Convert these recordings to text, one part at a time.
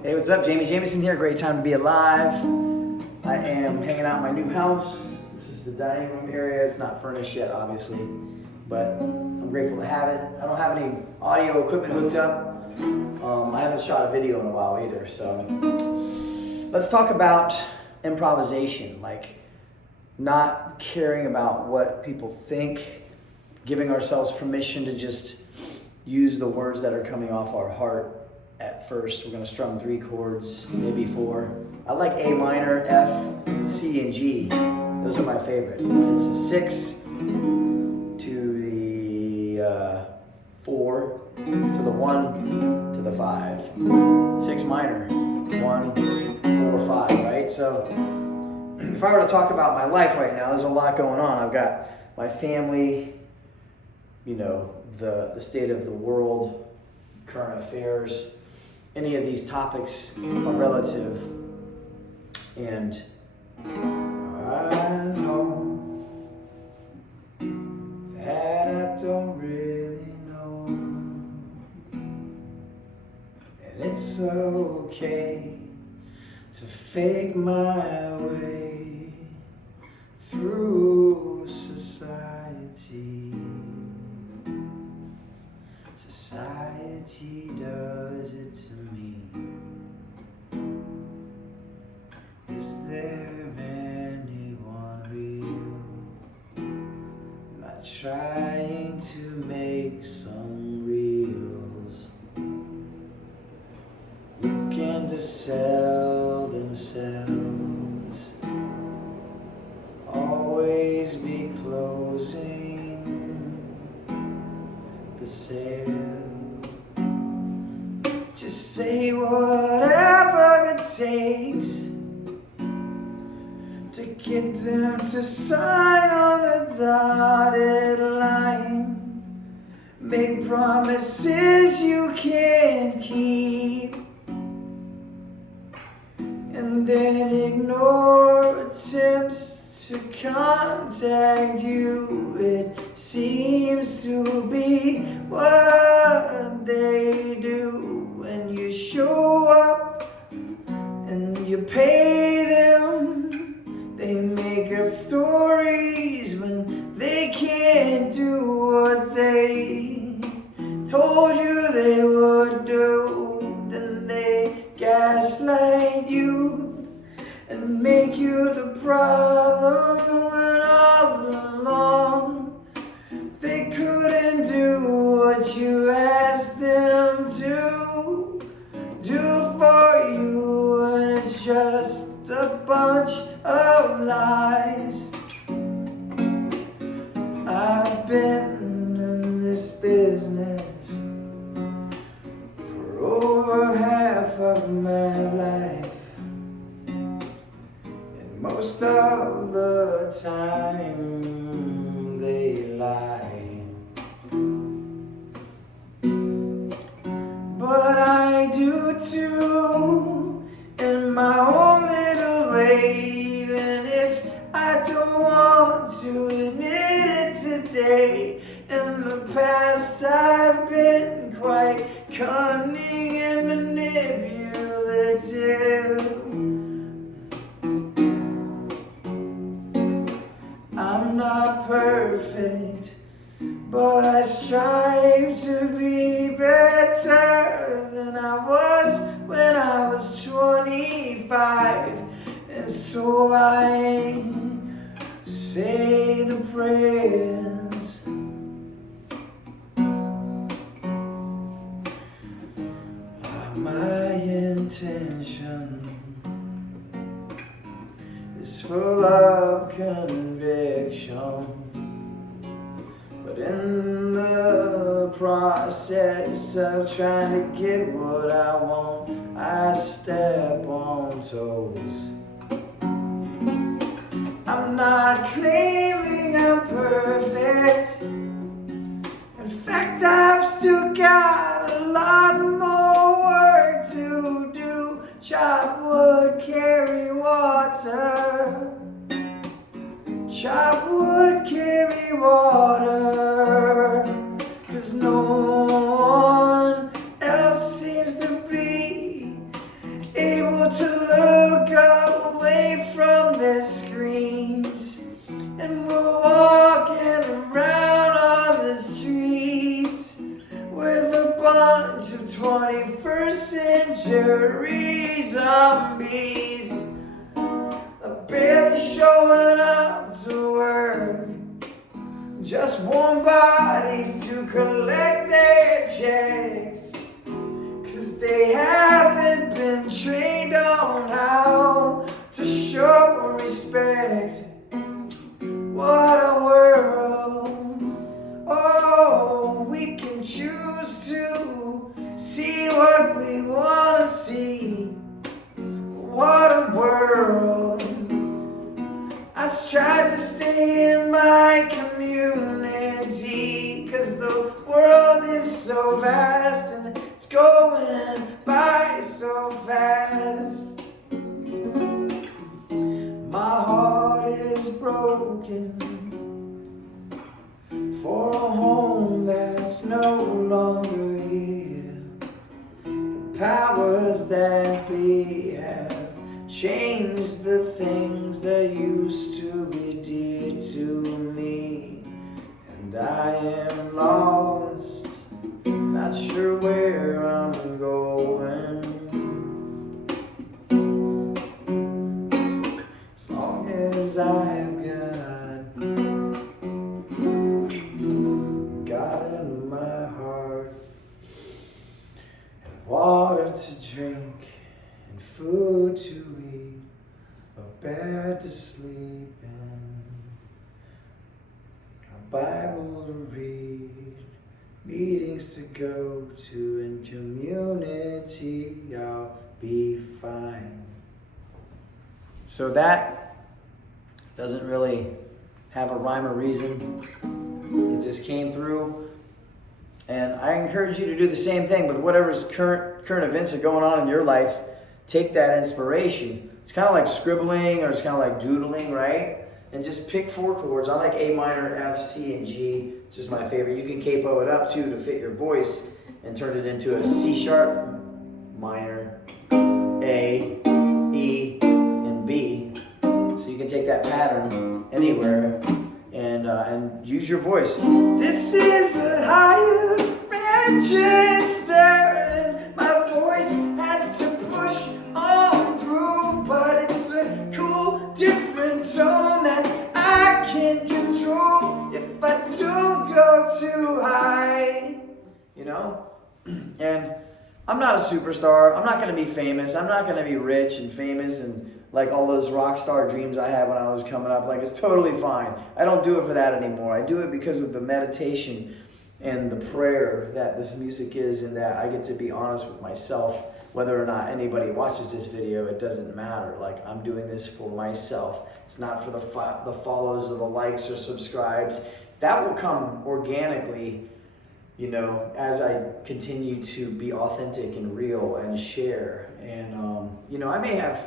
Hey, what's up? Jamie Jameson here. Great time to be alive. I am hanging out in my new house. This is the dining room area. It's not furnished yet, obviously, but I'm grateful to have it. I don't have any audio equipment hooked up. I haven't shot a video in a while either, so let's talk about improvisation, like not caring about what people think, giving ourselves permission to just use the words that are coming off our heart. At first, we're going to strum 3 chords, maybe 4. I like A minor, F, C, and G. Those are my favorite. It's a 6 to the 4 to the 1 to the 5. 6 minor, 1, 4, 5, right? So if I were to talk about my life right now, there's a lot going on. I've got my family, the state of the world, current affairs. Any of these topics are relative, and I know that I don't really know, and it's okay to fake my way through society. Society does it to me. Is there anyone real? Not trying to make some reels, looking to sell themselves, always be closing the sale. Just say whatever it takes to get them to sign on the dotted line. Make promises you can't keep, and then ignore attempts to contact you. It seems to be what they do. When you show up and you pay them, they make up stories when they can't do what they told you they would do. Then they gaslight you and make you the problem, when all along they couldn't do what you asked them to do for you, and it's just a bunch of lies. I've been in this business for over half of my life, and most of the time they lie. But I do too, in my own little way, even if I don't want to admit it today. In the past I've been quite cunning and manipulative. I'm not perfect, but I strive to be better than I was when I was 25. And so I say the prayers. My intention is full of conviction, but in the process of trying to get what I want, I step on toes. I'm not claiming I'm perfect. In fact, I've still got a lot more work to do. Chop wood, carry water. Chop wood, carry water. 'Cause no one else seems to be to look away from their screens, and we're walking around on the streets with a bunch of 21st century zombies, barely showing up to work, just warm bodies to collect their checks, 'cause they haven't been trained on how to show respect. What a world. Oh, we can choose to see what we want to see. What a world. I tried to stay in my community, 'cause the world is so vast and it's going by so fast. My heart is broken for a home that's no longer here. The powers that be have changed the things that used to be dear to me, and I am lost, not sure where I'm going. As long as I've got God in my heart, and water to drink, and food to eat, a bed to sleep in, a Bible to read, meetings to go to, and community, I'll be fine. So that doesn't really have a rhyme or reason. It just came through. And I encourage you to do the same thing with whatever's current events are going on in your life. Take that inspiration. It's kind of like scribbling, or it's kind of like doodling, right? And just pick 4 chords. I like A minor, F, C, and G. It's just my favorite. You can capo it up too to fit your voice and turn it into a C sharp minor, A, E, and B. So you can take that pattern anywhere and use your voice. This is a higher register, and my voice has to push on through, but it's a cool, different tone that I can't control if I don't go too high, you know? And I'm not a superstar. I'm not going to be famous. I'm not going to be rich and famous and like all those rock star dreams I had when I was coming up. Like, it's totally fine. I don't do it for that anymore. I do it because of the meditation and the prayer that this music is, and that I get to be honest with myself. Whether or not anybody watches this video, it doesn't matter. Like, I'm doing this for myself. It's not for the follows or the likes or subscribes. That will come organically, you know, as I continue to be authentic and real and share. And, you know, I may have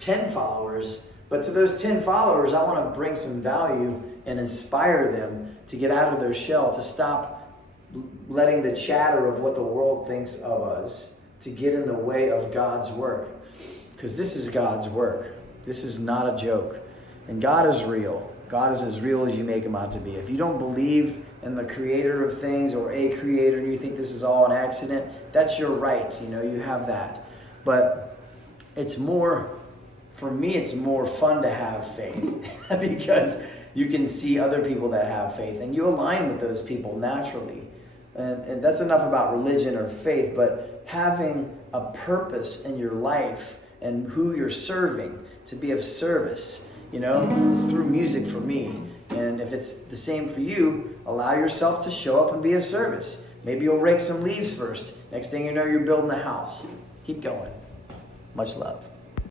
10 followers, but to those 10 followers, I want to bring some value and inspire them to get out of their shell, to stop letting the chatter of what the world thinks of us to get in the way of God's work. Because this is God's work. This is not a joke. And God is real. God is as real as you make him out to be. If you don't believe in the creator of things, or a creator, and you think this is all an accident, that's your right. You know, you have that. But it's more, for me, it's more fun to have faith because you can see other people that have faith and you align with those people naturally. And that's enough about religion or faith, but having a purpose in your life and who you're serving, to be of service, you know, it's through music for me. And if it's the same for you, allow yourself to show up and be of service. Maybe you'll rake some leaves first. Next thing you know, you're building a house. Keep going. Much love.